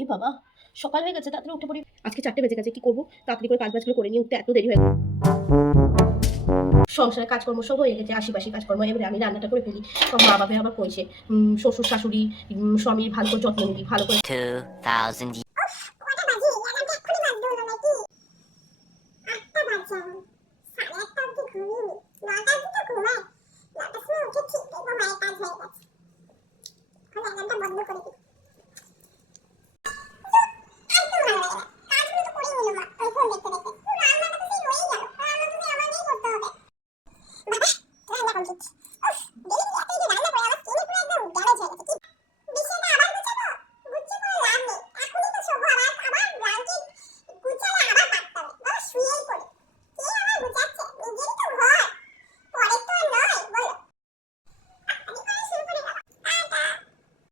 এই বাবা, সকাল হয়ে গেছে, তাড়াতাড়ি উঠে পড়ি। আজকে 4টে বেজে গেছে, কি করবো? তাড়াতাড়ি করে কাজবাজগুলো করে নিয়ে উঠতে এত দেরি হয়ে গেছে। সংসারের কাজকর্ম সব হয়ে গেছে, আশিপাশি কাজকর্ম। এবারে আমি রান্নাটা করে ফেলি। সব মা বাবা আবার কইছে শ্বশুর শাশুড়ি স্বামীর ভালো করে যত্ন নিবি, ভালো করে 2000 কটা বাজে? অ্যালার্মটা এক্ষুনি বাজলো না নাকি? 8টা বাজে। 8:30 অব্দি ঘুমিয়ে নি। 9টা অব্দি তো ঘুমাই। 9টার সময় উঠে ঠিক দেখবো মায়ের কাজ হয়ে গেছে। এখন অ্যালার্মটা বন্ধ করে দিই।